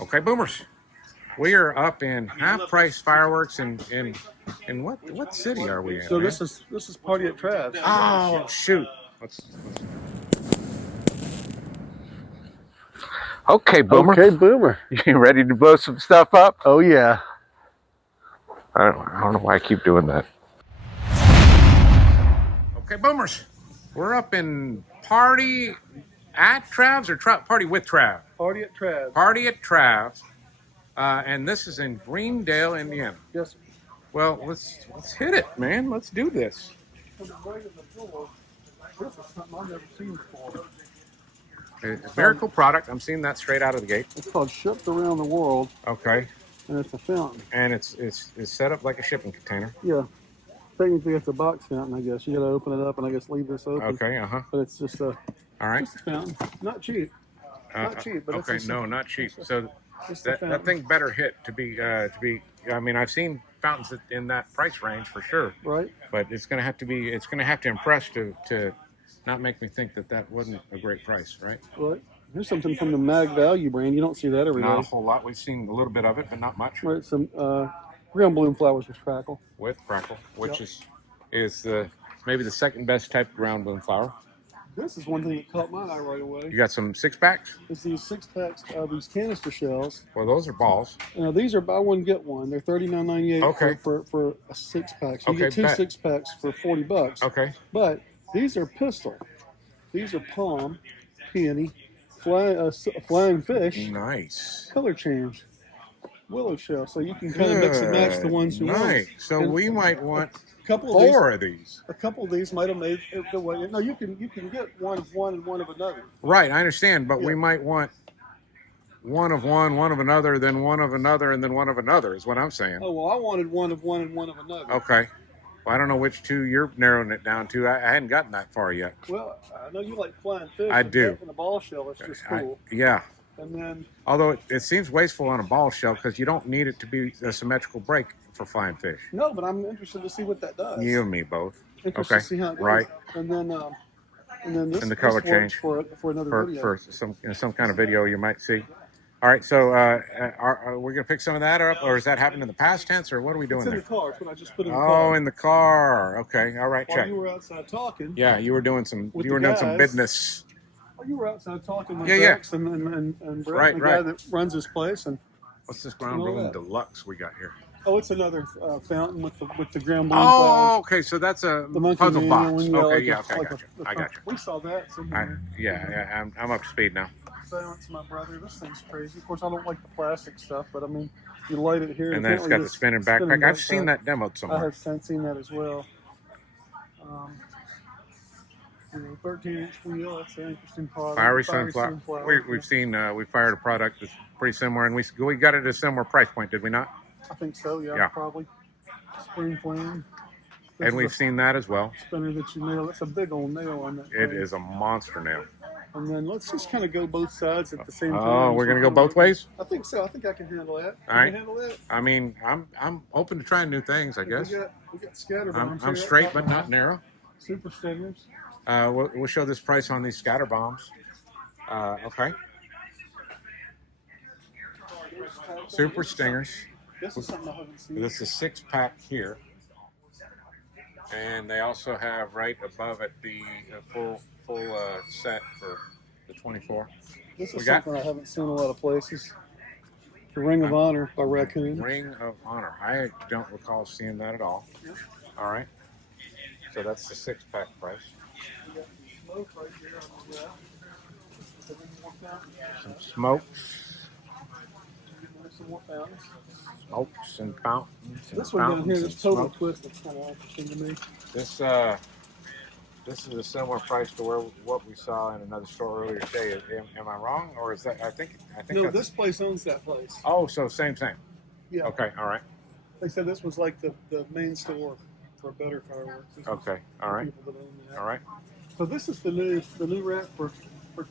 Okay, boomers. We are up in half-price fireworks in what city are we in? So man? this is party at Trav. Oh shoot! Okay, boomer. Okay, boomer. You ready to blow some stuff up? Oh yeah. I don't know why I keep doing that. Okay, boomers. We're up in party at Trav's or party with Trav. Party at Trav. Party at Trav's, and this is in Greendale, Indiana. Yes, sir. Well, let's hit it, man. Let's do this. This is something I've never seen before. It's a very cool product. I'm seeing that straight out of the gate. It's called Shipped Around the World. Okay. And it's a fountain. And it's set up like a shipping container. Yeah. Technically, it's a box fountain, I guess. You got to open it up and I guess leave this open. Okay. But it's just a. All right. Just a fountain. Not cheap. Not cheap, but okay. It's No, not cheap. So that thing better hit to be. I mean, I've seen fountains in that price range for sure. Right. But it's going to have to be. It's going to have to impress to not make me think that wasn't a great price, right? Right. Here's something from the Mag Value brand. You don't see that every day. Not a whole lot. We've seen a little bit of it, but not much. Right. Some ground bloom flowers with crackle. With crackle, which is maybe the second best type of ground bloom flower. This is one thing that caught my eye right away. You got some 6-packs? It's these 6-packs of these canister shells. Well, those are balls. These are buy one get one. They're $39.98 okay. for a 6-pack. So you get two 6-packs for $40. Okay. But these are pistol. These are palm, peony, flying fish. Nice. Color change. Willow shell. So you can kind of mix and match the ones you want. So we might want couple of these. A couple of these might have made it the way. No, you can get one of one and one of another. Right, I understand, but we might want one of one, one of another, then one of another, and then one of another. Is what I'm saying. Oh well, I wanted one of one and one of another. Okay. Well, I don't know which two you're narrowing it down to. I hadn't gotten that far yet. Well, I know you like flying fish. I do. And a ball shell is just cool. Yeah. And then, although it seems wasteful on a ball shell because you don't need it to be a symmetrical break for flying fish. No, but I'm interested to see what that does. You and me both. Interested to see how it goes. Right. And then this. And the color change for another video. For some kind of video you might see. All right, so are we gonna pick some of that up, or is that happening in the past tense, or what are we doing there? It's in the car. It's what I just put in the car. Oh, in the car. Okay. All right. While check. you were outside talking. Yeah, you were doing some. You were doing some business. Oh, you were outside talking with Rex and Brett, the guy that runs this place. And what's this ground bloom deluxe we got here? Oh, it's another fountain with the ground bloom flowers. Oh, okay, so that's a the puzzle box. Okay, I got you. We saw that. I'm up to speed now. Silence, my brother. This thing's crazy. Of course, I don't like the plastic stuff, but I mean, you light it here. And then it's got the spinning backpack. I've seen that demoed somewhere. I have seen that as well. 13-inch wheel. That's an interesting product. Fiery sunflower. We've seen. We fired a product that's pretty similar, and we got it at a similar price point, did we not? I think so. Yeah. Probably. Spring flame. And we've seen that as well. Spinner that you nail. That's a big old nail on that. It is a monster nail. And then let's just kind of go both sides at the same time. Oh, we're gonna go both ways? I think so. I think I can handle that. All right. Can you handle that? I mean, I'm open to trying new things. I guess. We got scatter bombs. I'm straight but not narrow. Super stingers. We'll show this price on these scatter bombs. Okay. Super stingers. This is something I haven't seen. This is 6-pack here, and they also have right above it the full set for the 24. This is something I haven't seen a lot of places. The Ring of Honor by Raccoon. Ring of Honor. I don't recall seeing that at all. Yep. All right. So that's the 6-pack price. Some smokes. Some more fountains. Smokes and fountains. This one down here, this total twist, that's kind of interesting to me. This is a similar price to what we saw in another store earlier today. Am I wrong, or is that? I think. No, this place owns that place. Oh, so same. Yeah. Okay. All right. They said this was like the main store for better fireworks. Okay. All right. All right. So this is the new wrap for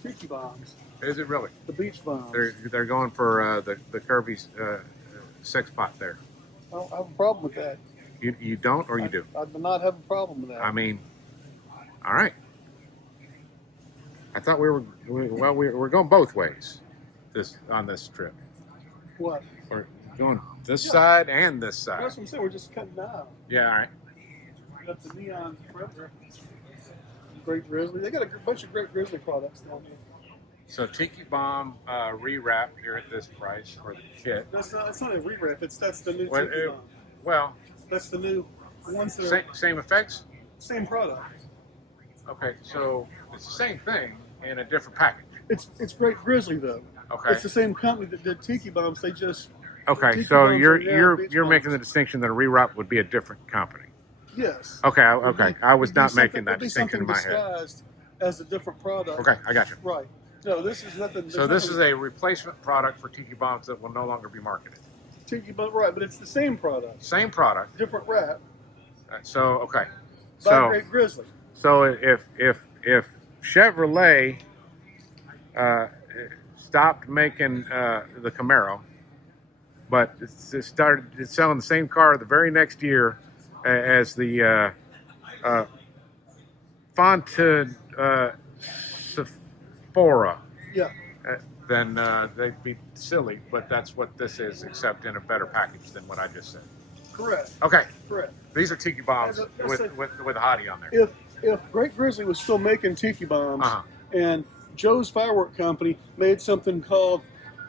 tiki bombs. Is it really? The beach bombs. They're going for the curvy 6-pot there. I don't have a problem with that. You don't, or you do? I do not have a problem with that. I mean, all right. I thought we were going both ways. this on this trip? What? We're doing this side and this side. That's what I'm saying. We're just cutting down. Yeah, all right. Got the neon perimeter. Great Grizzly. They got a bunch of Great Grizzly products down here. So Tiki Bomb rewrap here at this price for the kit. That's not. It's not a rewrap. That's the new Well, Tiki Bomb. Well, That's the new ones that are same effects. same product. Okay, so it's the same thing in a different package. It's Great Grizzly though. Okay. It's the same company that did Tiki Bombs. They just Okay, Tiki so Bombs you're are now you're Beach you're Bombs. making the distinction that a rewrap would be a different company. yes. Okay, okay. I was not making that It'd be distinction in my something head. disguised as a different product. Okay, I got you. Right. No, this is nothing. So this is a replacement product for Tiki Bombs that will no longer be marketed. Tiki Bomb, right? But it's the same product, Same product. different wrap. So okay. By So Great Grizzly. so if Chevrolet stopped making the Camaro, but it started selling the same car the very next year as the Fonta Sephora, Yeah. then they'd be silly. But that's what this is, except in a better package than what I just said. Correct. Okay, Correct. these are Tiki Bombs That's with a hottie on there. If Great Grizzly was still making Tiki Bombs Uh-huh. and Joe's Firework Company made something called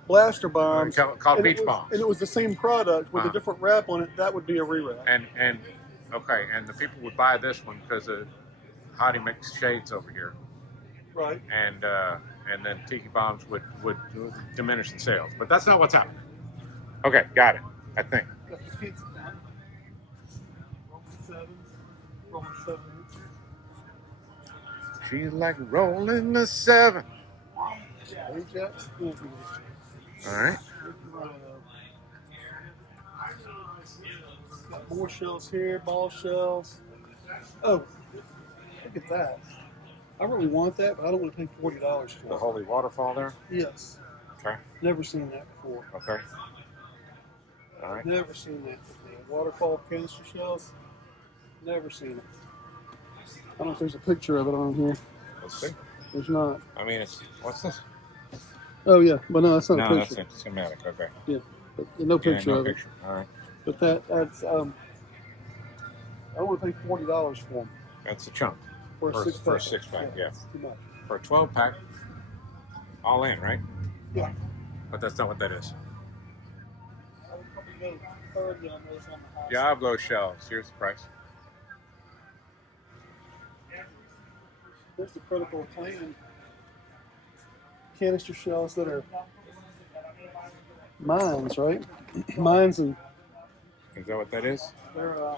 Blaster Bombs, Called and Beach it was, Bombs. and it was the same product with Uh-huh. a different wrap on it, that would be a rewrap. And okay, and the people would buy this one because of Hottie mixed shades over here, Right. and then Tiki Bombs would diminish in sales. But that's not what's happening. Okay, got it. I think. Got the pizza down. Rolling sevens. She's like rolling the seven. Ajax. All right. Got more shells here, ball shells. Oh, look at that. I really want that, but I don't want to pay $40 The for it. holy waterfall there. Yes. Okay. Never seen that before. Okay. All right. Never seen that before. Waterfall canister shells. Never seen it. I don't know if there's a picture of it on here. Let's see. There's not. I mean, what's this? Oh yeah, but no, that's not No, a that's picture. a schematic. Okay. Yeah, but no picture no of picture. All right. it. But that's I don't want to pay $40 for them That's a chunk for a For- six pack. for a six-pack, yeah. it's too much. for a 12-pack. All in, right? Yeah. But that's not what that is. I would probably go 30 on those on the high side. Diablo shells. Here's the price. There's the critical plan canister shells that are mines, right? Mines, and Is that what that is? they're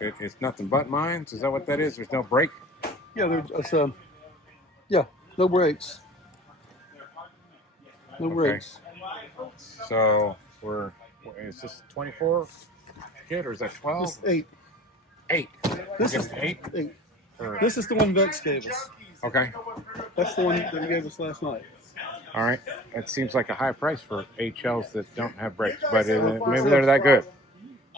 It's nothing but mines. Is that what that is? There's no break. yeah, they're yeah, no brakes. No Okay. brakes. So is this 24 kit or is that 12? This 8. 8. This We're is getting 8. 8. Or- This is the one Vex gave us. Okay. That's the one that he gave us last night. All right. That seems like a high price for 8 shells that don't have brakes, but maybe they're that good.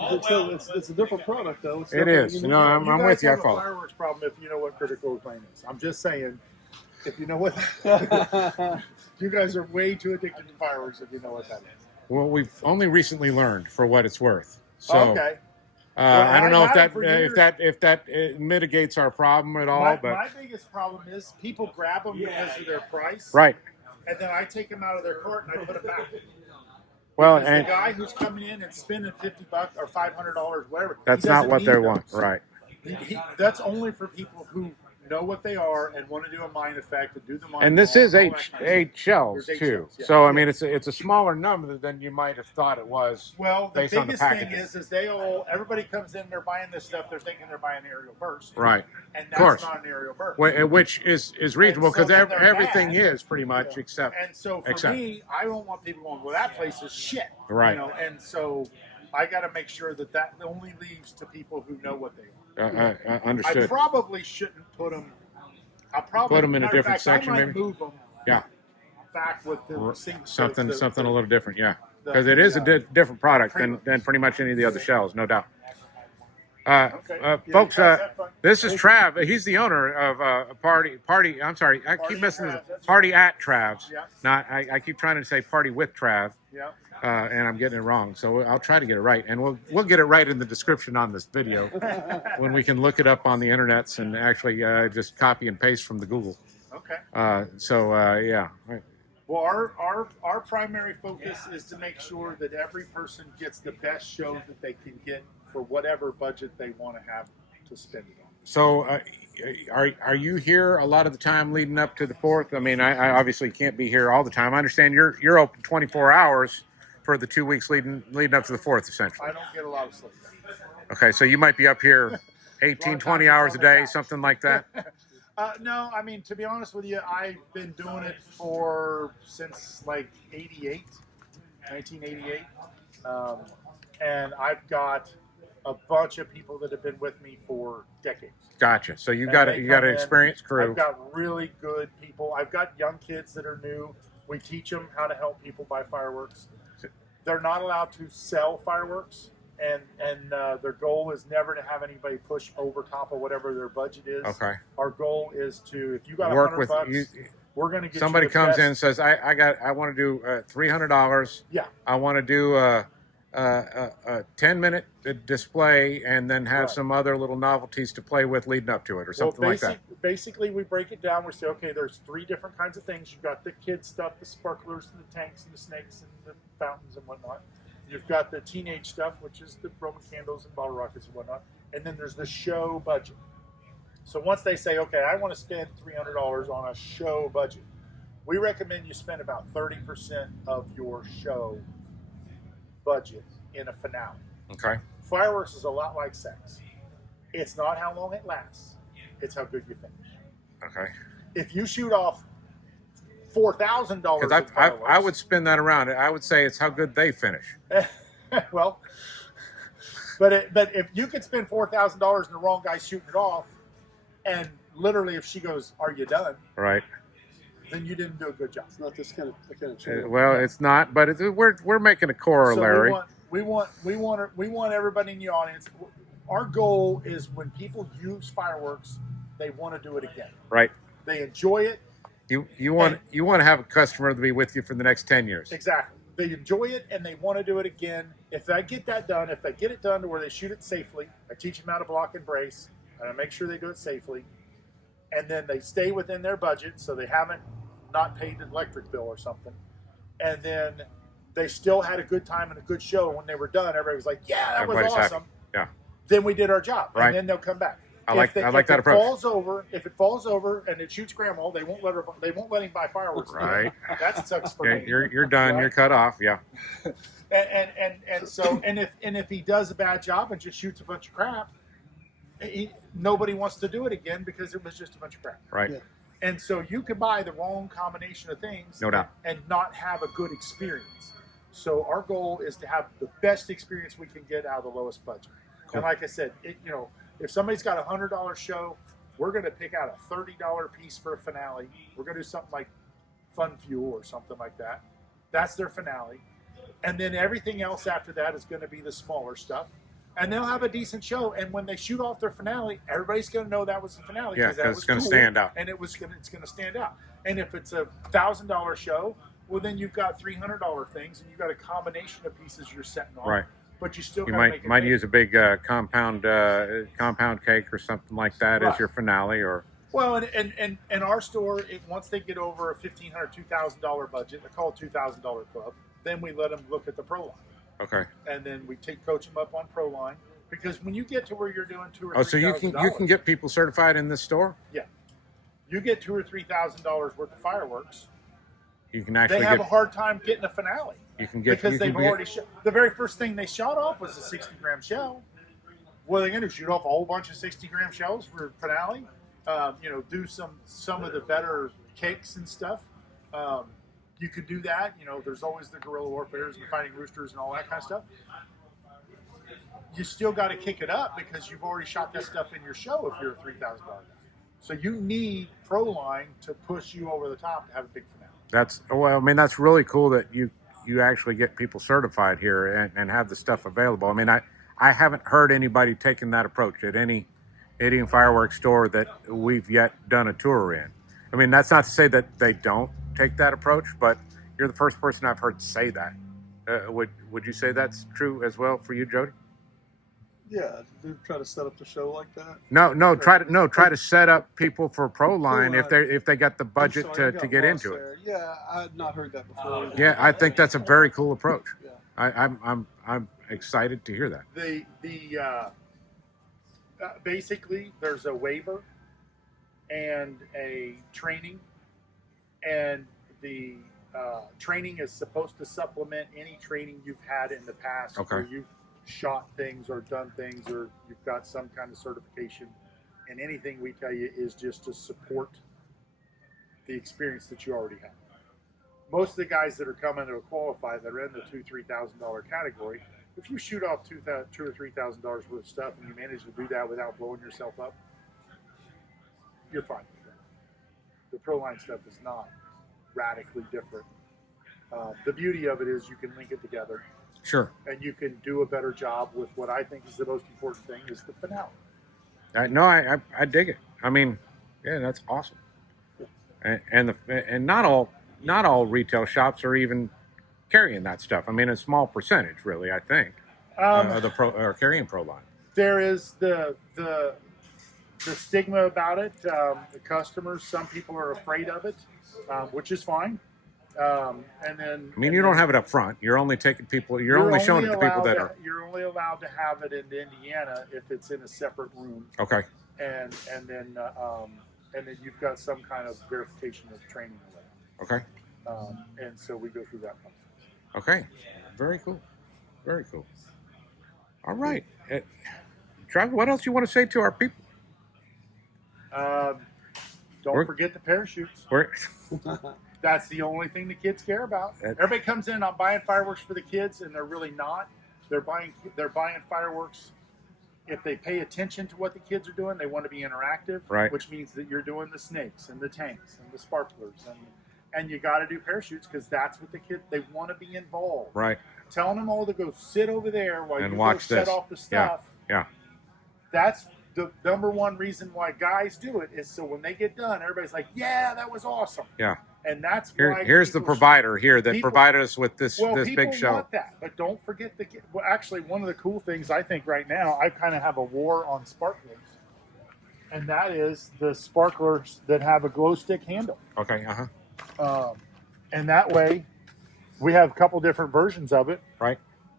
It's a different product, though. It's It definitely is. unique. No, I'm guys with you. I have a follow. fireworks problem if you know what critical acclaim is. I'm just saying, if you know what, you guys are way too addicted to fireworks if you know what that is. Well, we've only recently learned for what it's worth. So Okay. I don't know I've if had it that for if that mitigates our problem at all. But My biggest problem is people grab them because of their price, right. and then I take them out of their cart and I put them back. Well, Because and the guy who's coming in and spending $50 or $500, whatever. that's he not doesn't what need they those. want. Right. That's only for people who know what they are and want to do a mind effect and do the mind. And this ball is and all eight that kind of eight shells There's 8 too. shells, yeah. So I mean, it's a smaller number than you might have thought it was. Well, the based on the biggest thing packaging. is everybody comes in, they're buying this stuff, they're thinking they're buying an aerial burst. Right. And course. that's not an aerial burst. Which is reasonable And so because when they're everything mad, is pretty much except. And so for Except. me, I don't want people going, well, that place is shit. Right. You know, and so I got to make sure that only leaves to people who know what they are. I Understood. probably shouldn't put them. I'll probably Put 'em in a matter of different fact, section, I might maybe? move them Yeah. back with the Something the- a little different. Yeah. the- Because it is a the, different product than pretty much any of the other shells, no doubt. Okay. Yeah, Folks, you guys have fun. this is Trav. He's the owner of Party. I'm sorry, I Party keep missing Trav, the that's Party at Trav's. Yeah. Not, I keep trying to say Party with Trav, Yeah. and I'm getting it wrong. So I'll try to get it right, and we'll get it right in the description on this video when we can look it up on the internets and actually just copy and paste from the Google. Okay. Yeah. Well, our primary focus is to make sure that every person gets the best show that they can get for whatever budget they want to have to spend it on. So, are you here a lot of the time leading up to the 4th? I mean, I obviously can't be here all the time. I understand you're open 24 hours for the 2 weeks leading up to the 4th, essentially. I don't get a lot of sleep. Okay, so you might be up here 18, 20 hours a day, something like that. No, I mean, to be honest with you, I've been doing it since like 1988. And I've got a bunch of people that have been with me for decades. Gotcha. So you got an experienced crew. I've got really good people. I've got young kids that are new. We teach them how to help people buy fireworks. They're not allowed to sell fireworks, and their goal is never to have anybody push over top of whatever their budget is. Okay. Our goal is to, if you got Work $100 with bucks, you. we're going to get Somebody you the comes best. in and says, I want to do $300. Yeah. I want to do a 10-minute display and then have Right. some other little novelties to play with leading up to it or something like that. Basically, we break it down. We say, okay, there's 3 different kinds of things. You've got the kid stuff, the sparklers, and the tanks, and the snakes, and the fountains, and whatnot. You've got the teenage stuff, which is the Roman candles and bottle rockets and whatnot. And then there's the show budget. So once they say, okay, I want to spend $300 on a show budget, we recommend you spend about 30% of your show budget in a finale. Okay. Fireworks is a lot like sex. It's not how long it lasts. It's how good you finish. Okay. If you shoot off $4,000 Because I would spin that around. I would say it's how good they finish. well, but if you could spend $4,000 and the wrong guy shooting it off, and literally if she goes, "Are you done?" Right. Then you didn't do a good job. It's not this kind of channel. Well, it's not, but we're making a corollary. So we want everybody in the audience. Our goal is when people use fireworks, they want to do it again. Right. They enjoy it. You want to have a customer to be with you for the next 10 years. Exactly. They enjoy it and they want to do it again. If I get that done, if they get it done to where they shoot it safely, I teach them how to block and brace, and I make sure they do it safely, and then they stay within their budget, so they haven't not paid an electric bill or something, and then they still had a good time and a good show. When they were done, everybody was like, "Yeah, that was Everybody's awesome." happy. Yeah. Then we did our job, Right. and then they'll come back. I like that approach. If it falls over and it shoots grandma, they won't let him buy fireworks. Right. That sucks for me. You're done. Right? You're cut off. Yeah. And if he does a bad job and just shoots a bunch of crap, nobody wants to do it again because it was just a bunch of crap. Right. Yeah. And so you can buy the wrong combination of things, no doubt, and not have a good experience. So our goal is to have the best experience we can get out of the lowest budget. Cool. And like I said, if somebody's got $100 show, we're going to pick out a $30 piece for a finale. We're going to do something like Fun Fuel or something like that. That's their finale. And then everything else after that is going to be the smaller stuff. And they'll have a decent show. And when they shoot off their finale, everybody's going to know that was the finale. Yeah, because it's going to stand out. And it's going to stand out. And if it's a $1,000 show, well, then you've got $300 things, and you've got a combination of pieces you're setting on. Right. But you still might use a big compound cake or something like that as your finale, or well, and our store, once they get over a $1,500, $2,000 budget, they call it $2,000 club. Then we let them look at the Proline. Okay. And then we coach them up on Proline, because when you get to where you're doing $2,000 or $3,000, so you can get people certified in this store. Yeah, you get $2,000 or $3,000 worth of fireworks. You can actually. They have a hard time getting a finale. You can get because they've already shot. The very first thing they shot off was a 60-gram shell. What are they going to do? Shoot off a whole bunch of 60-gram shells for finale? Do some of the better cakes and stuff. You could do that. There's always the guerrilla warfares and the fighting roosters and all that kind of stuff. You still got to kick it up because you've already shot that stuff in your show if you're a $3,000 guy. So you need Proline to push you over the top to have a big finale. That's really cool that you actually get people certified here and have the stuff available. I mean, I haven't heard anybody taking that approach at any Indian fireworks store that we've yet done a tour in. I mean, that's not to say that they don't take that approach, but you're the first person I've heard say that. Would you say that's true as well for you, Jody? Yeah, to try to set up the show like that. Try to set up people for Proline if they got the budget I'm sorry, I to got get lost into it. there. Yeah, I had not heard that before. Yeah, I think that's a very cool approach. Yeah. I'm excited to hear that. Basically, there's a waiver and a training, and the training is supposed to supplement any training you've had in the past where you've shot things or done things or you've got some kind of certification, and anything we tell you is just to support the experience that you already have. Most of the guys that are coming to qualify that are in the $2,000-$3,000 category, if you shoot off $2,000 or $3,000 worth of stuff and you manage to do that without blowing yourself up, you're fine. The Proline stuff is not radically different. The beauty of it is you can link it together. Sure. And you can do a better job with what I think is the most important thing is the finale. I dig it. I mean, yeah, that's awesome. And not all retail shops are even carrying that stuff. I mean, a small percentage, really. I think are carrying Proline. There is the stigma about it. The customers, some people are afraid of it, which is fine. And then, I mean, you don't have it up front. You're only taking people. You're only showing it to people that are. You're only allowed to have it in Indiana if it's in a separate room. Okay. And then you've got some kind of verification of training. Okay. And so we go through that process. Okay. Very cool. Very cool. All right, Trav, what else you want to say to our people? Don't forget the parachutes. That's the only thing the kids care about. Everybody comes in, I'm buying fireworks for the kids, and they're really not. They're buying fireworks. If they pay attention to what the kids are doing, they want to be interactive, right? Which means that you're doing the snakes and the tanks and the sparklers, and you got to do parachutes because that's what the kids, they want to be involved. Right. Telling them all to go sit over there while you watch set off the stuff. Yeah. That's the number one reason why guys do it is so when they get done, everybody's like, "Yeah, that was awesome." Yeah. And that's why here's the provider here that provided us with this big show. Want that, but don't forget actually one of the cool things I think right now, I kind of have a war on sparklers, and that is the sparklers that have a glow stick handle. Okay. And that way, we have a couple different versions of it. Right.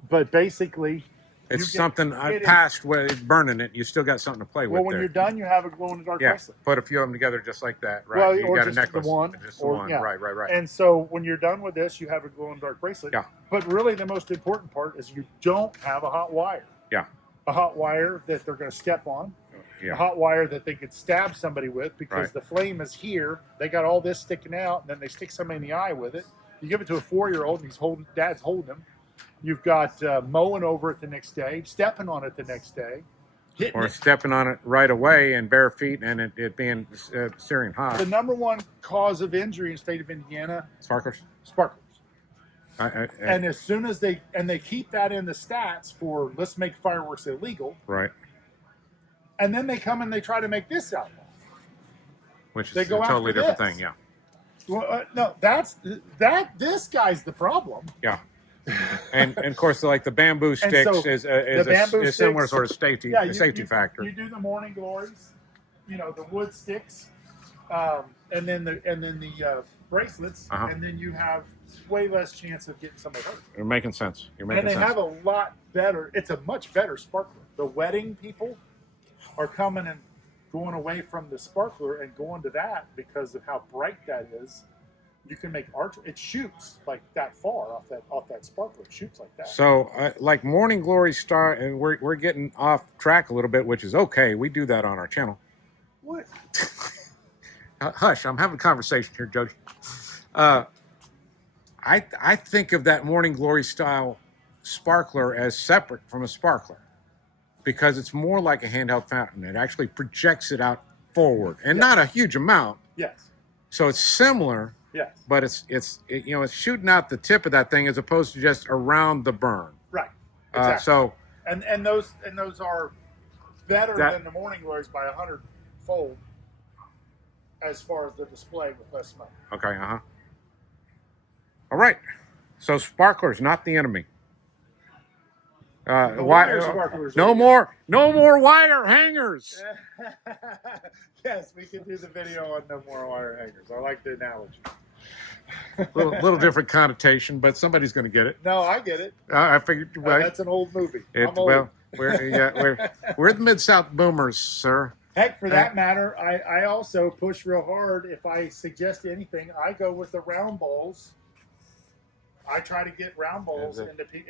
But basically, it's something past where it's burning it. You still got something to play with. Well, when you're done, you have a glow in the dark bracelet. Put a few of them together just like that, right? Well, you got a necklace. Just the one. Yeah. Right. And so when you're done with this, you have a glow in the dark bracelet. Yeah. But really, the most important part is you don't have a hot wire. Yeah. A hot wire that they're going to step on. Yeah. A hot wire that they could stab somebody with because the flame is here. They got all this sticking out, and then they stick somebody in the eye with it. You give it to a 4-year-old, and dad's holding him. You've got mowing over it the next day, stepping on it the next day. Or stepping on it right away and bare feet and it being searing hot. The number one cause of injury in the state of Indiana? Sparklers. And as soon as they keep that in the stats for let's make fireworks illegal. Right. And then they come and they try to make this outlaw. Which is a totally different thing, yeah. Well, no, this guy's the problem. Yeah. and of course, like the bamboo sticks is a similar sort of safety factor. You do the morning glories, the wood sticks, and then the bracelets, and then you have way less chance of getting somebody hurt. You're making sense. And they have a lot better. It's a much better sparkler. The wedding people are coming and going away from the sparkler and going to that because of how bright that is. You can make it shoots like that far off that sparkler. It shoots like that. So, like Morning Glory Star, and we're getting off track a little bit, which is okay. We do that on our channel. What? Hush! I'm having a conversation here, Jody. I think of that Morning Glory style sparkler as separate from a sparkler because it's more like a handheld fountain. It actually projects it out forward, and not a huge amount. Yes. So it's similar. Yes. But it's shooting out the tip of that thing as opposed to just around the burn. Right. Exactly. So and those are better That- than the morning glories by 100-fold as far as the display with less smoke. Okay. All right. So sparklers, not the enemy. The Why? wire sparklers No are- more wire hangers. Yes, we can do the video on no more wire hangers. I like the analogy. little different connotation, but somebody's going to get it. No, I get it. I figured. Well, That's an old movie. it, I'm old. well, we're the Mid-South boomers, sir. Heck, for that matter, I also push real hard. If I suggest anything, I go with the round bowls. I try to get round bowls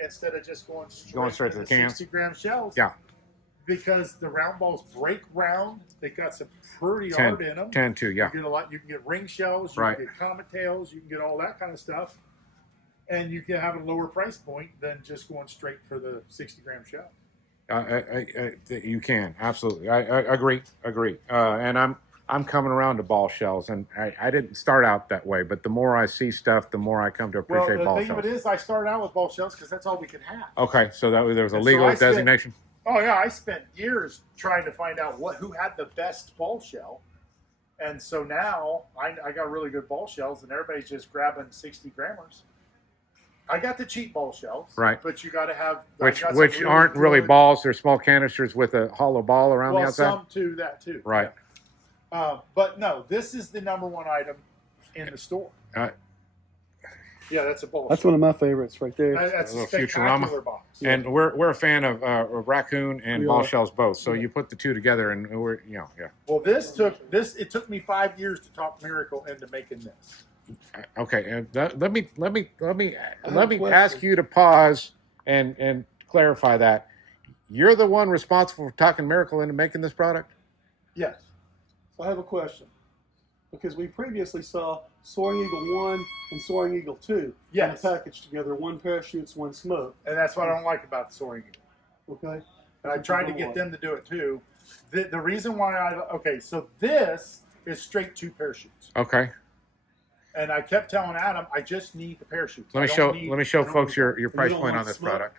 instead of just going straight to the into cans. 60-gram shells. Yeah. Because the round balls break round. They got some pretty art in them. 10-2, yeah. You get a lot. You can get ring shells. You Right. can get comet tails. You can get all that kind of stuff. And you can have a lower price point than just going straight for the 60-gram shell. You can absolutely. I agree. And I'm coming around to ball shells, and I didn't start out that way, but the more I see stuff, the more I come to appreciate Well, ball the thing shells. of it is, I started out with ball shells because that's all we could have. Okay, so there was a And so legal I spent- designation. Oh yeah, I spent years trying to find out who had the best ball shell, and so now I got really good ball shells, and everybody's just grabbing 60 grammers. I got the cheap ball shells, Right. But you got to have Which aren't really good- balls; they're small canisters with a hollow ball around the Well, outside. some do that too. Right. But no, this is the #1 item in the store. Yeah, that's a ball. That's shell. one of my favorites right there. That's A a little spectacular Futurama. box. And we're a fan of raccoon and We ball are. shells both. So you put the two together, and yeah. Well, it took me 5 years to talk Miracle into making this. Okay, let me have a question. ask you to pause and clarify that. You're the one responsible for talking Miracle into making this product. Yes. So I have a question. Because we previously saw Soaring Eagle 1 and Soaring Eagle 2 Yes. in a package together, one parachutes, one smoke. And that's what I don't like about the Soaring Eagle. Okay? And I tried to get them to do it too. The reason why so this is straight 2 parachutes. Okay, And I kept telling Adam, I just need the parachutes. let me I show don't need- let me show I don't folks need- your price don't point want on this smoke? product.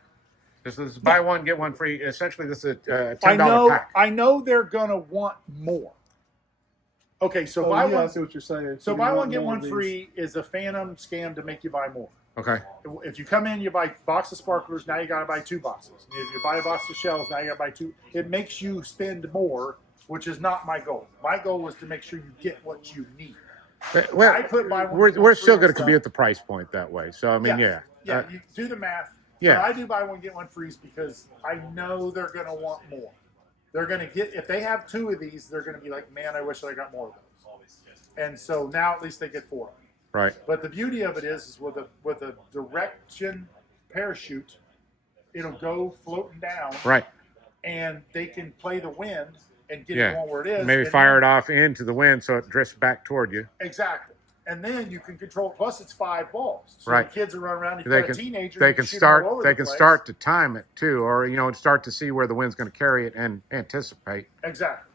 This is buy one get one free. Essentially, this is a I $10 pack. know they're gonna want more. Okay, so Oh, buy yeah, I one. see what you're saying. So you buy want one get more one of these. free is a phantom scam to make you buy more. Okay, If you come in, you buy a box of sparklers. Now you got to buy 2 boxes. If you buy a box of shells, now you got to buy 2. It makes you spend more, which is not my goal. My goal is to make sure you get what you need. well, I put my one we're get one still free going to and stuff. compute the price point that way. So I mean, yeah. Yeah, you do the math. yeah. But I do buy one get one frees because I know they're going to want more. They're going to get, if they have 2 of these, they're going to be like, man, I wish I got more of those. And so now at least they get 4 of them. Right. But the beauty of it is with a direction parachute, it'll go floating down, Right. and they can play the wind and get Yeah. it going where it is. Maybe and fire then- it off into the wind so it drifts back toward you. Exactly. And then you can control. Plus, it's 5 balls. So Right. the kids are running around. If They you've got can a teenager, they you can shoot start all over they the can place. start to time it too, or start to see where the wind's going to carry it and anticipate. Exactly.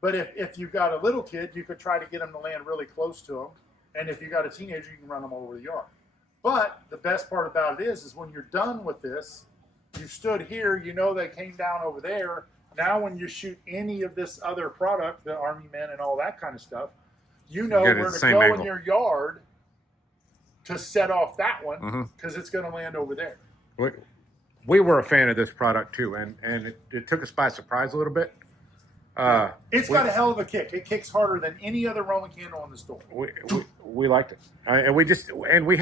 But if you've got a little kid, you could try to get them to land really close to them. And if you got a teenager, you can run them all over the yard. But the best part about it is when you're done with this, you stood here, you know they came down over there. Now when you shoot any of this other product, the Army Men and all that kind of stuff, you know get it where the to same go angle. in your yard to set off that one Mhm. because it's going to land over there. We were a fan of this product too, and it took us by surprise a little bit. It's got a hell of a kick. It kicks harder than any other Roman candle in the store. We liked it, and we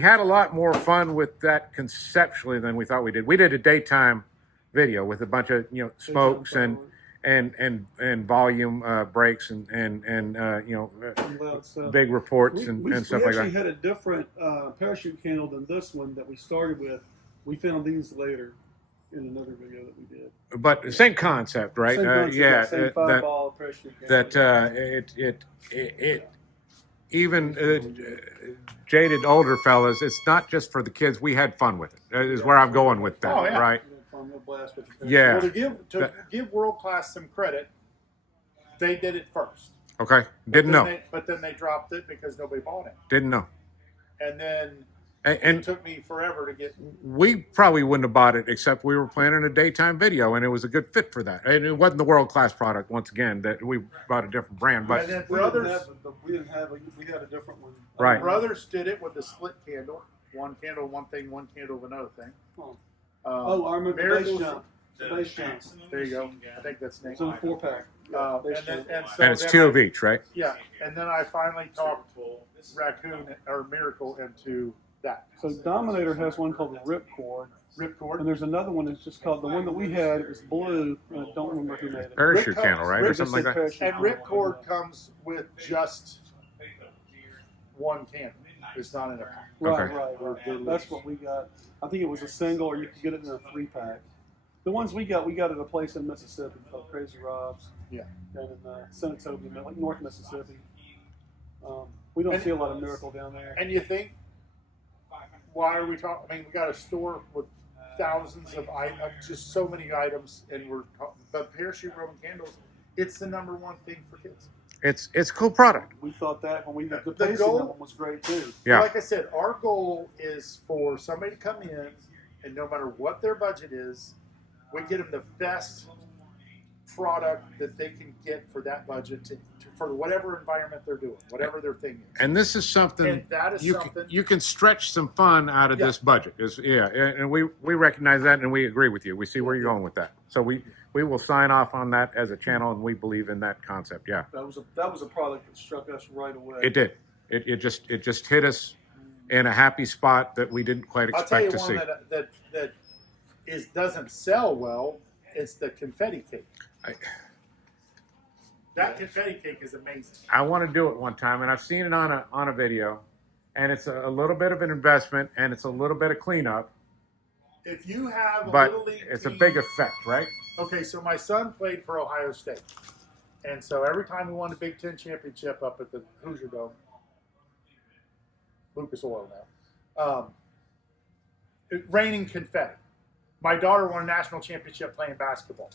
had a lot more fun with that conceptually than we thought we did. We did a daytime video with a bunch of smokes and volume breaks and Loud stuff. big reports and stuff we like actually that. had a different parachute candle than this one that we started with. We found these later in another video that we did. But the same concept, right? Same concept, Yeah, same 5-ball parachute candle. that it even jaded older fellas. It's not just for the kids. We had fun with it. That is where I'm going with that, Oh, yeah. right? We'll blast with the parachute. Yeah. Well, to give World Class some credit, they did it first. Okay. Didn't know. But then they dropped it because nobody bought it. Didn't know. And then And, It and took me forever to get. we probably wouldn't have bought it except we were planning a daytime video, and it was a good fit for that. And it wasn't the world class product. Once again, that we bought a different brand, but And then We didn't Brothers, have we had a different one. Right. Brothers did it with the split candle. One candle, one thing, one candle, another thing. Oh, I remember the base Miracles- jump. The base jump. There you go. I think that's the name. It's in a 4-pack. and it's two of each, right? Yeah, and then I finally talked Raccoon or Miracle into that. So Dominator has one called the Ripcord, Ripcord. and there's another one that's just called the one that we had. It was blue. And I don't remember who made it. Parachute Ripcord- candle, right, or Ripcord something like that. Parachute And candle. Ripcord comes with just one candle. It's not in a pack. Right, Okay. right. That's what we got. I think it was a single, or you could get it in a 3-pack. The ones we got at a place in Mississippi called Crazy Rob's. Yeah. And in Senatobia, like North Mississippi. We don't see a lot of Miracle down there. And you think, why are we talking? I mean, we got a store with thousands of items, just so many items, and we're talking, but parachute Roman candles, it's the number one thing for kids. It's a cool product. We thought that when the The pacing goal- of them was great too. Yeah. Like I said, our goal is for somebody to come in, and no matter what their budget is, we get them the best product that they can get for that budget for whatever environment they're doing, whatever their thing is. And this is something And that is you something. you can stretch some fun out of Yeah. this budget. And we recognize that, and we agree with you. We see where you're going with that. So we will sign off on that as a channel, and we believe in that concept. Yeah, That was a product that struck us right away. it did. It just hit us in a happy spot that we didn't quite I'll tell you expect to one see. that doesn't sell well. It's the confetti cake. That confetti cake is amazing. I want to do it one time, and I've seen it on a video, and it's a little bit of an investment, and it's a little bit of cleanup, If you have a but little league it's a team- big effect, right? Okay, so my son played for Ohio State, and so every time we won the Big Ten championship up at the Hoosier Dome, Lucas Oil now, it raining confetti. My daughter won a national championship playing basketball.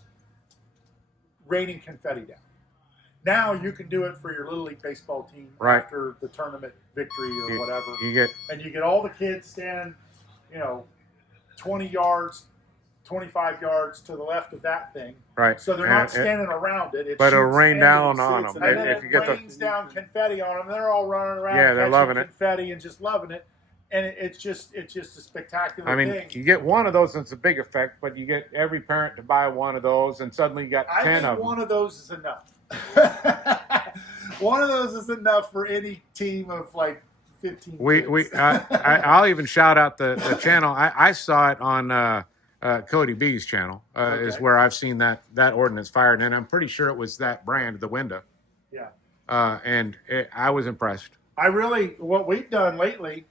Raining confetti down. Now you can do it for your little league baseball team Right. after the tournament victory or whatever, You get and you get all the kids standing, 20 yards, 25 yards to the left of that thing. right. So they're And not it- standing around it. but it'll shoots rain into down the on seats, them. And then If it you get the- rains down confetti on them. They're all running around. Yeah, they're catching loving it. confetti and just loving it. And it's just a spectacular I mean, thing. you get one of those, and it's a big effect, but you get every parent to buy one of those, and suddenly you got I 10 think of them. one of those is enough. One of those is enough for any team of like 15 kids. I'll even shout out the channel. I saw it on Cody B's channel. Is Okay. where I've seen that ordinance fired, and I'm pretty sure it was that brand, the window. Yeah. I was impressed. What we've done lately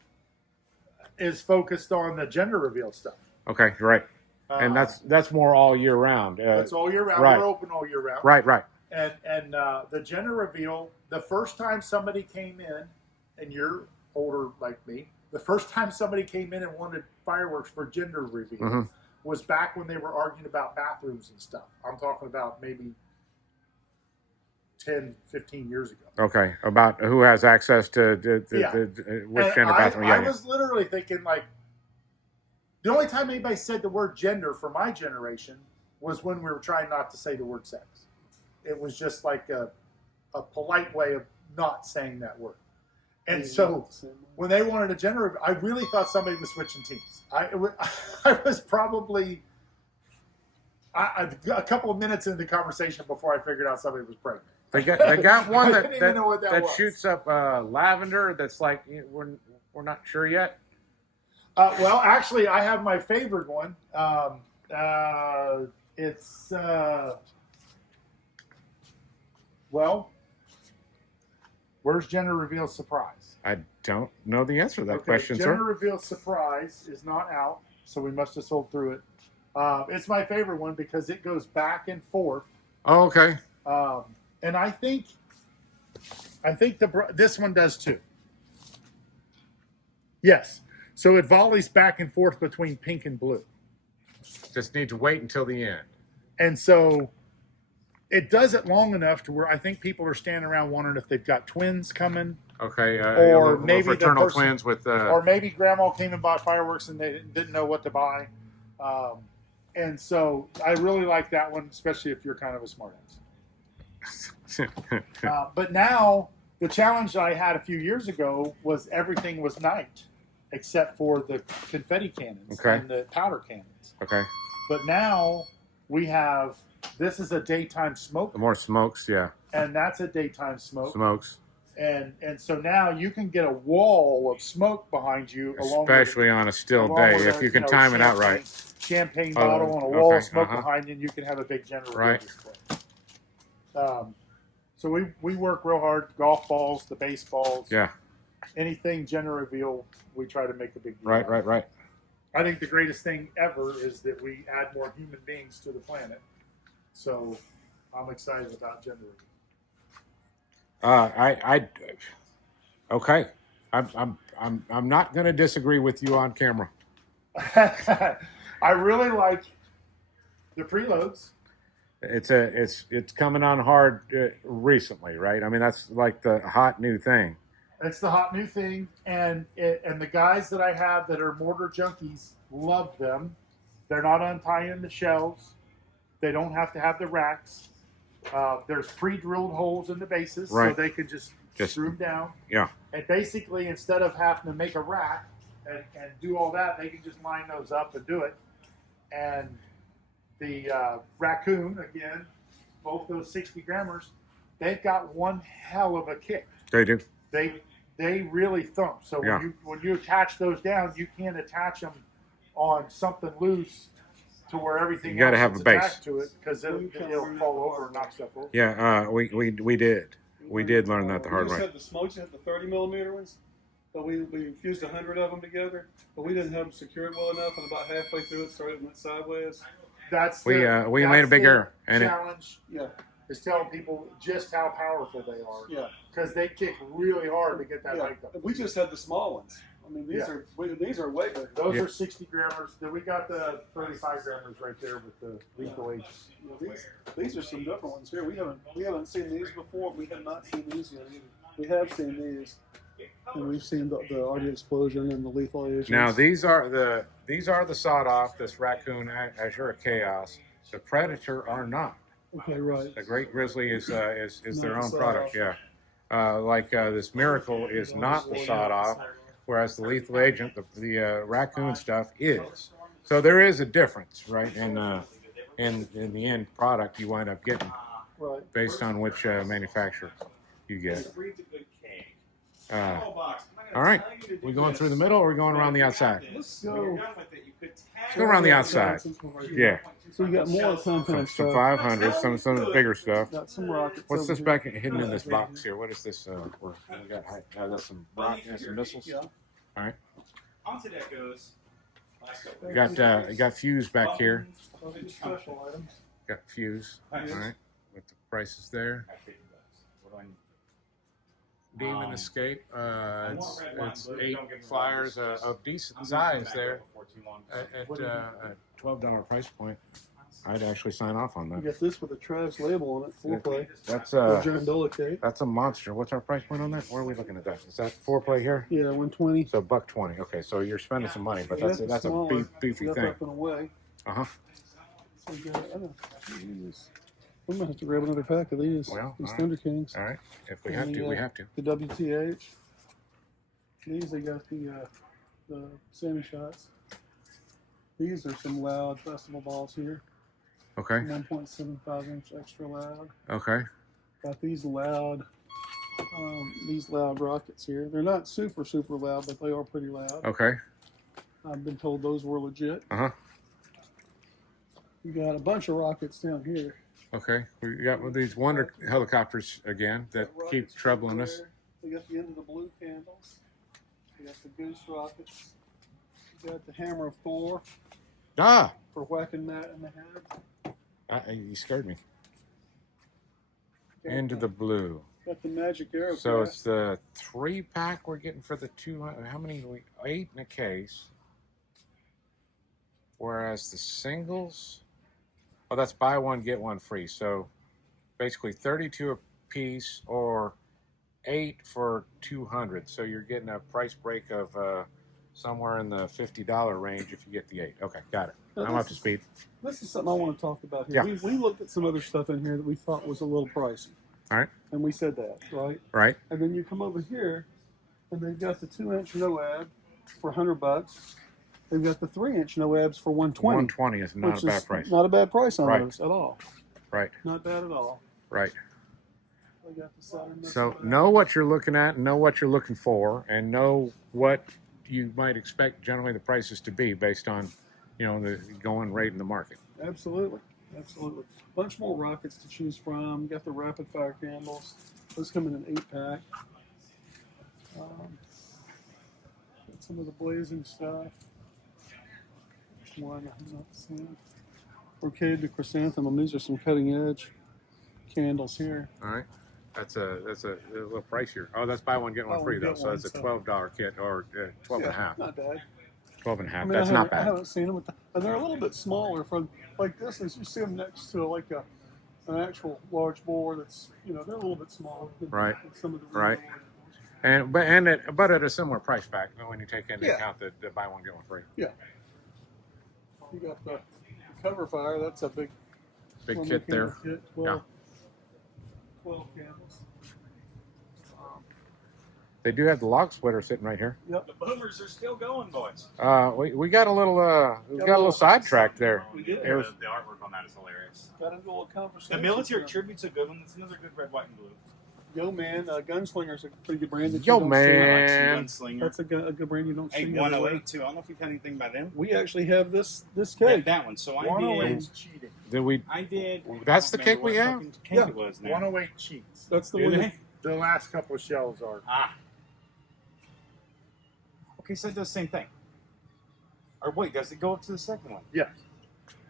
is focused on the gender reveal stuff. Okay, right, and that's more all year round. That's all year round. right. We're open all year round. Right. And the gender reveal, the first time somebody came in, and you're older like me, the first time somebody came in and wanted fireworks for gender reveal Mhm. was back when they were arguing about bathrooms and stuff. I'm talking about maybe 10, 15 years ago. Okay, about who has access to Yeah. which And gender bathroom? I was literally thinking, like, the only time anybody said the word gender for my generation was when we were trying not to say the word sex. It was just like a polite way of not saying that word. And so when they wanted a gender reveal, I really thought somebody was switching teams. I was probably a couple of minutes into the conversation before I figured out somebody was pregnant. They got one I didn't even know what that was. shoots up lavender. That's like we're not sure yet. Well, actually, I have my favorite one. It's where's gender reveal surprise? I don't know the answer to that Okay, question, gender sir. reveal surprise is not out, so we must have sold through it. It's my favorite one because it goes back and forth, Oh, okay. and I think this one does too. Yes, so it volleys back and forth between pink and blue. Just need to wait until the end. And so it does it long enough to where I think people are standing around wondering if they've got twins coming, Okay. Or little maybe the fraternal person- twins with. or maybe grandma came and bought fireworks and they didn't know what to buy. And so I really like that one, especially if you're kind of a smart ass. But now the challenge I had a few years ago was everything was night except for the confetti cannons Okay. and the powder cannons. Okay. But now we have, this is a daytime smoke, The more smokes, yeah, and that's a daytime smoke. smokes, And so now you can get a wall of smoke behind you, especially on a still along day with if a, you can time it out right. Champagne Oh, bottle and a wall okay, of smoke uh-huh. behind you, and you can have a big general Right. display. So we work real hard. Golf balls, the baseballs, Yeah. anything gender reveal, we try to make a big deal. Right. Right. I think the greatest thing ever is that we add more human beings to the planet. So I'm excited about gender reveal. Okay. I'm not going to disagree with you on camera. I really like the preloads. It's coming on hard recently, right? I mean, that's like the hot new thing. It's the hot new thing, and the guys that I have that are mortar junkies love them. They're not untying the shells. They don't have to have the racks. There's pre-drilled holes in the bases, Right. so they can just screw them down. Yeah. And basically, instead of having to make a rack and do all that, they can just line those up and do it. And the raccoon, again, both those 60 grammers, they've got one hell of a kick. They do. They really thump. So Yeah. when you attach those down, you can't attach them on something loose to where everything You gotta else have is a base. attached to it, because it'll fall over and knock stuff over. Yeah. We did. We did learn that the hard We just way. had the smokes, had the 30mm ones, but we infused 100 of them together, but we didn't have them secured well enough, and about halfway through it started went sideways. That's We made a big error, and challenge Yeah, is telling people just how powerful they are, yeah, because they kick really hard to get that yeah. height up. We just had the small ones. I mean, these Yeah. these are way bigger. Those Yeah. are 60 grammers. Then we got the 35 grammers right there with the lethal agent. You know, these are some different ones here. We haven't seen these before. We have not seen these yet either. We have seen these, and we've seen the Arctic Explosion and the lethal agents. now these are the sawed off. This raccoon, Azure Chaos. The Predator are not. Okay, right. The Great Grizzly is their Not own sawed product. off. Yeah. This Miracle is not the sawed off, whereas the Lethal Agent, the raccoon stuff is. So there is a difference, right? In the end product, you wind up getting Right. based on which manufacturer you get. All right, we going through the middle, or are we going around the outside? Let's go. Let's go around the outside. Yeah. So you got more Some compound stuff. 500s, some of the bigger stuff. Got some rockets. What's over this here. back hidden in this box here? What is this? We got some rock and some missiles. Yeah. All right. Onto that goes. You got fuse back here. Some special items. Got fuse. All right. With the prices there. Demon Escape. It's 8 flyers of decent size there at a $12 price point. I'd actually sign off on You that. got this with a Trav's label on it. Full play. That's Or Girandola cake. that's a monster. What's our price point on that? Where are we looking at that? Is that 4-play here? Yeah, 120. So $1.20. Okay, so you're spending some money, but that's a smaller. beefy Left thing. up and away. Uh huh. So you got, I don't know, these- we might have to grab another pack of these. Well, these all right. Thunder Kings. All right. If we have to, we have to. The WTH. These they got the semi shots. These are some loud festival balls here. Okay. 1.75 inch extra loud. Okay. Got these loud rockets here. They're not super loud, but they are pretty loud. Okay. I've been told those were legit. Uh huh. We got a bunch of rockets down here. Okay. We got one of these wonder helicopters again that Got keep rockets troubling us. there. We got the end of the blue candles. We got the goose rockets. We got the hammer of Thor Ah! for whacking Matt in the head. You scared me. Got Into the blue. Got the magic arrow. So cast. it's the 3-pack we're getting for the 200. How many? 8 in a case. Whereas the singles, oh, that's buy one get one free. So basically 32 a piece or 8 for 200. So you're getting a price break of somewhere in the $50 range if you get the 8. Okay, got it. Now, I'm up to speed. This is something I want to talk about here. Yeah. We looked at some other stuff in here that we thought was a little pricey. All right. And we said that, right? Right. And then you come over here, and they've got the 2-inch NOAB for $100. They've got the 3-inch NOABs for $120. 120 is not which a bad is price. Not a bad price on Right. those at all. Right. Not bad at all. Right. They got the Saturn So missile. know what you're looking at, know what you're looking for, and know what you might expect generally the prices to be based on, the going rate in the market. Absolutely. Absolutely. Bunch more rockets to choose from. You got the rapid fire candles. Those come in an 8-pack. Got some of the blazing stuff. Which one I'm not seeing. Brocade to chrysanthemum. These are some cutting edge candles here. All right. That's a little pricier. Oh, that's buy one get one Buy free one, though. get So one, it's a so- $12 kit or 12 and a half. Not bad. 12 and a half. I mean, That's I not haven't- I bad. haven't seen them, and they're a little bit smaller. From like this, as you see them next to like an actual large bore. That's they're a little bit smaller. Than, Right. than some of the Right. real ones. But at a similar price back when you take into Yeah. account the buy one get one free. Yeah. You got the cover fire. That's a big Big one kit candle there. Kit, 12, 12 candles. They do have the log splitter sitting right here. Yep. The boomers are still going, boys. We got a little sidetracked there. We did. It was- The artwork on that is hilarious. Got into a little conversation. The military tribute's a good one. That's another good red, white, and blue. Yo Man, Gunslinger's a pretty good brand. That Yo you don't Man. See. Gunslinger. That's a good brand you don't see. Hey, everywhere. 108 too. I don't know if you've had anything by them. We actually have this That, cake. that one. So I 108 did. is cheating. Did we? I did. That's the I don't cake we remember have? what fucking cake Yeah. it was now. 108 cheats. That's the Do one. they? That, The last couple of shells are. Ah. Okay, so it does the same thing. Or wait, does it go up to the second one? Yes.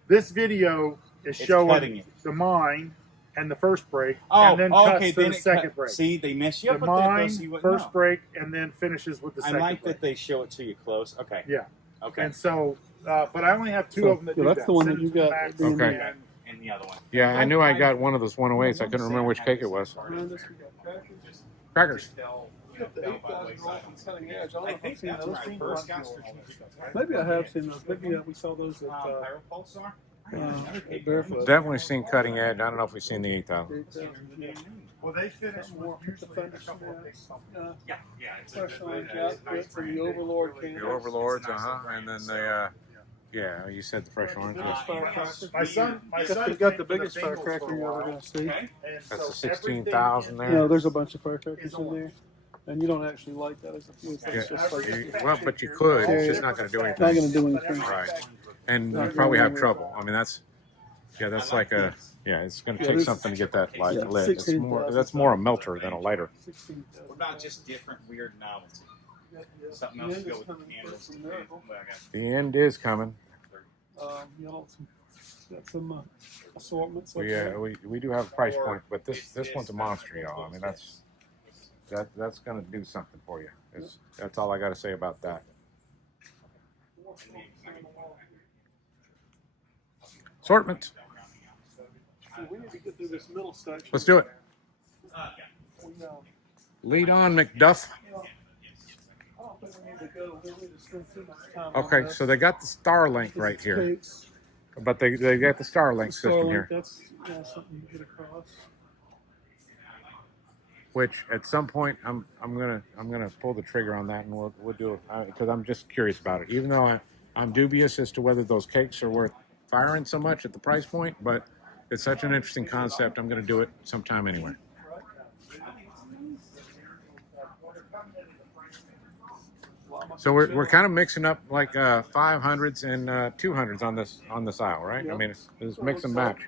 This video is It's showing cutting it. the mine and the first break, Oh, and then cuts okay. to Then the it second cut. break. See, they mess you The up with that, though, mine, so you wouldn't first know. break, and then finishes with the I second like break. that they show it to you close. Okay. Yeah. Okay. And so, but I only have two So, of them that yeah, do that's that. the one Send that it you to got Max being Okay. and- And the other one. Yeah, I knew I got one of those 108s. I couldn't remember which cake it was. behind us, we got crackers. Crackers. We got the 8,000 roll from Cutting Edge. I don't know I if I've think seen that's those. where I Seen first those. got strategic. Maybe I have seen those. Maybe we saw those at Pyro Pulsar. Barefoot. Definitely seen cutting edge. I don't know if we've seen the 8,000. 8,000, yeah. Well, they finish More with usually a Defender couple of big Smiths, stuff. Yeah, it's Fresh Line outfits and the Overlord The candles. overlords, and then the you said the fresh orange. Biggest Yes. firecracker. My son Got the came for biggest Bengals firecracker for a you're ever while, going to see. Okay. and That's so the everything 16,000 in there. No, there's a bunch of firecrackers in there, and you don't actually light that as a fuse. Yeah, That's just like well, but you could. It's just not going to do not anything. going to do anything. Right. And you probably have trouble. I mean, that's like a it's going to Yeah, take this- something to get that light Yeah, lit. It's 16,000. that's more a melter than a lighter. 16,000. What about just different weird novelty? Something The else end to go is with the coming candles. from Miracle. Well, I got The end is coming. Got some assortments. up We there. we do have a price point, but this one's a monster, y'all. I mean, that's going to do something for you. That's all I got to say about that. Assortment. We need to get through this middle section. Let's do it. We, Lead on, McDuff. I don't think we need to go. We need to spend too much time. Okay, on this. so they got the Starlink right It's here, cakes. but they got the Starlink system Starlink, here, that's something you get across. which at some point I'm gonna pull the trigger on that, and we'll do it because I'm just curious about it. Even though I'm dubious as to whether those cakes are worth firing so much at the price point, but it's such an interesting concept. I'm gonna do it sometime anyway. So we're kind of mixing up like 500s and 200s on this aisle, right? I Yep. mean, it's mix and match.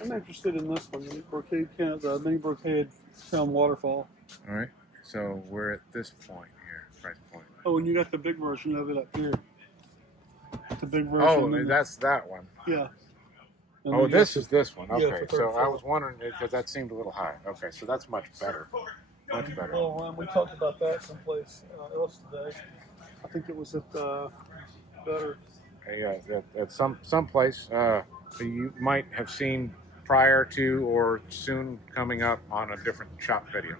I'm interested in this one, the brocade count, the mini brocade town waterfall. All right. So we're at this point here, price point. Oh, and you got the big version of it up here. The big version. Oh, and that's that one. yeah. And Oh, then this you is this one. Yeah, Okay, for so I 34. was wondering because that seemed a little high. Okay, so that's much better. Much got- better. Oh, we talked about that someplace else today. I think it was at better. At some place you might have seen prior to or soon coming up on a different shop video.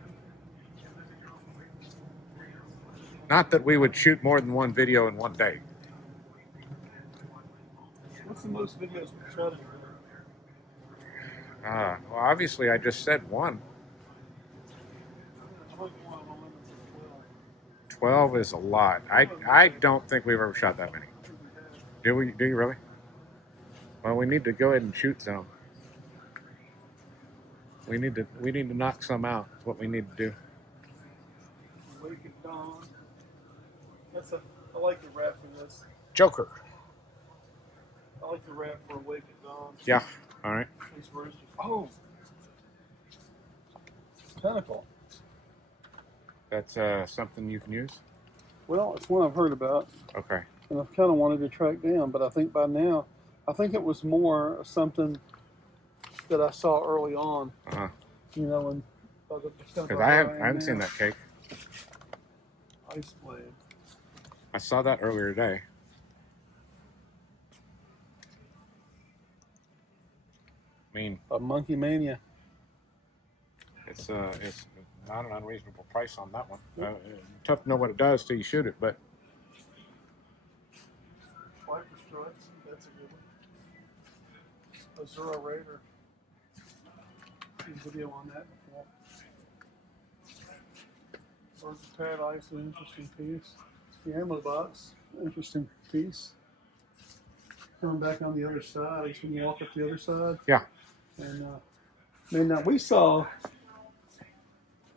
Not that we would shoot more than one video in one day. What's the most videos we've shot in a day? Well, obviously, I just said one. I like one on the limits of 12 is a lot. I don't think we've ever shot that many. 12. Do we? Do you really? Well, we need to go ahead and shoot some. We need to knock some out. That's what we need to do. Wake at Dawn. I like the rap for this. Joker. I like the rap for Wake at Dawn. Yeah. All right. These roosters. Oh! Pinnacle. That's something you can use. Well, it's one I've heard about, Okay. and I've kind of wanted to track down, but I think by now, I think it was more something that I saw early on, Uh-huh. you know, and Because I haven't seen that cake. Ice Blade. I saw that earlier today. I mean, A Monkey Mania. it's not an unreasonable price on that one. Tough to know what it does till you shoot it, but Viper Struts. That's a good one. Azura Raider. Seen a video on that before. Birds of Paradise, an interesting piece. The ammo box, interesting piece. Coming back on the other side, I just when you walk up the other side. yeah. And man, now we saw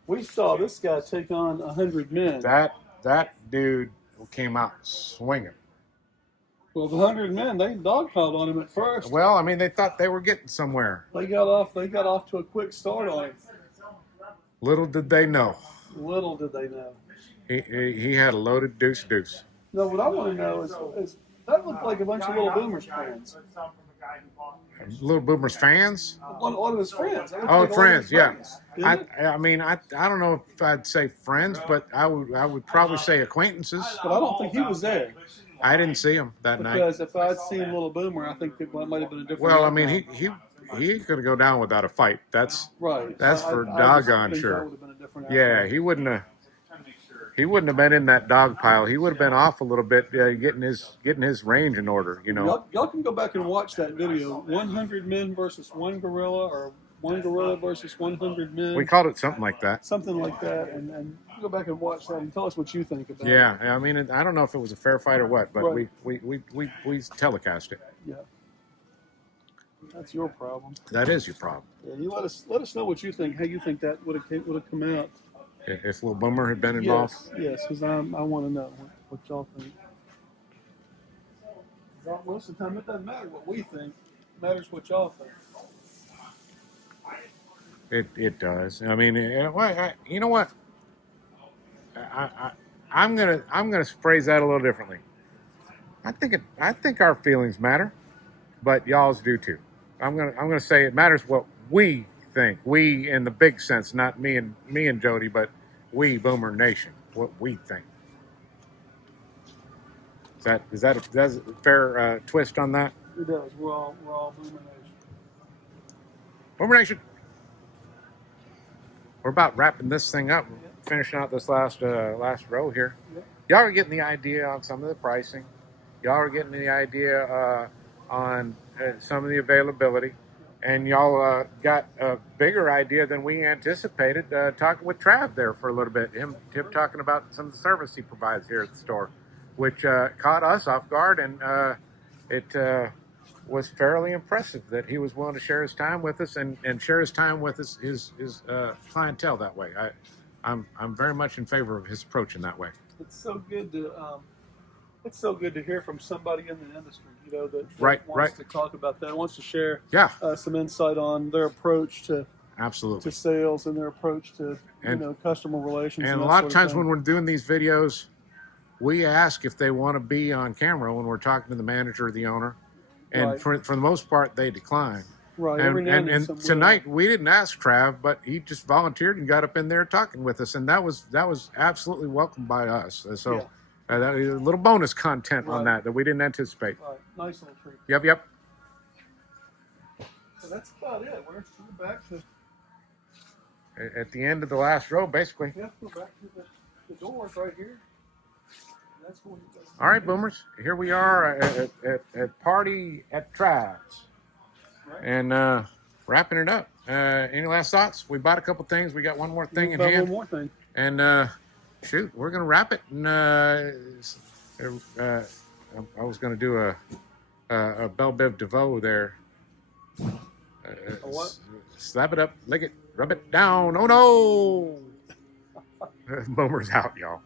this guy take on 100 men. That dude came out swinging. Well, the 100 men, they dogpiled on him at first. Well, I mean, they thought they were getting somewhere. They got off to a quick start on him. Little did they know. Little did they know. He had a loaded deuce. No, what I want to know is that looked like a bunch of Little Boomers fans. Little Boomers fans? One of his friends. That looked Oh, like one of friends, his yeah. friends, didn't it? I mean, I don't know if I'd say friends, but I would probably say acquaintances. But I don't think he was there. I didn't see him that night. Because if I'd seen Little Boomer, I think it might have been a different Well, I mean, outcome. he could go down without a fight. That's Right. that's for doggone just think sure. that would have been a different Yeah, outcome. he wouldn't have been in that dog pile. He would have been off a little bit, getting his range in order. You know. Y'all can go back and watch that video. 100 men versus one gorilla, or one gorilla versus 100 men. We called it something like that. Something like that, and go back and watch that and tell us what you think about it. Yeah, I mean, I don't know if it was a fair fight or what, but Right. we telecast it. Yeah. That's your problem. That is your problem. Yeah, you let us know what you think. How you think that would have come out. If Little Boomer had been involved. Yes, because I want to know what y'all think. Most of the time, it doesn't matter what we think. It matters what y'all think. It does. I mean, you know what? I'm gonna phrase that a little differently. I think our feelings matter, but y'all's do too. I'm gonna say it matters what we think. We in the big sense, not me and Jody, but we Boomer Nation. What we think. Is that a fair twist on that? It does. We're all Boomer Nation. Boomer Nation. We're about wrapping this thing up, finishing out this last row here. Yep. Y'all are getting the idea on some of the pricing. Y'all are getting the idea on some of the availability, and y'all got a bigger idea than we anticipated. Talking with Trav there for a little bit, him talking about some of the service he provides here at the store, which caught us off guard, and it was fairly impressive that he was willing to share his time with us and share his time with his clientele that way. I'm very much in favor of his approach in that way. It's so good to hear from somebody in the industry, you know, that Right, wants to talk about that, wants to share Yeah, some insight on their approach to absolutely. sales and their approach to customer relations. And a that lot sort of times thing. when we're doing these videos, we ask if they want to be on camera when we're talking to the manager or the owner. And Right. for the most part, they decline. right, every now And then some will. tonight we didn't ask Trav, but he just volunteered and got up in there talking with us, and that was absolutely welcomed by us. So Yeah. that is a little bonus content on Right. that we didn't anticipate. Right, nice little treat. Yep. So that's about it. We're back to At the end of the last row, basically. go back to the doors right here. That's where you go. All right, boomers. Here we are at party at Trav's, Right. and wrapping it up. Any last thoughts? We bought a couple things. We got one more thing in About hand. one more thing. And shoot, we're gonna wrap it. And I was gonna do a Belle Biv DeVoe there. A what? Slap it up, lick it, rub it down. Oh no! Boomer's out, y'all.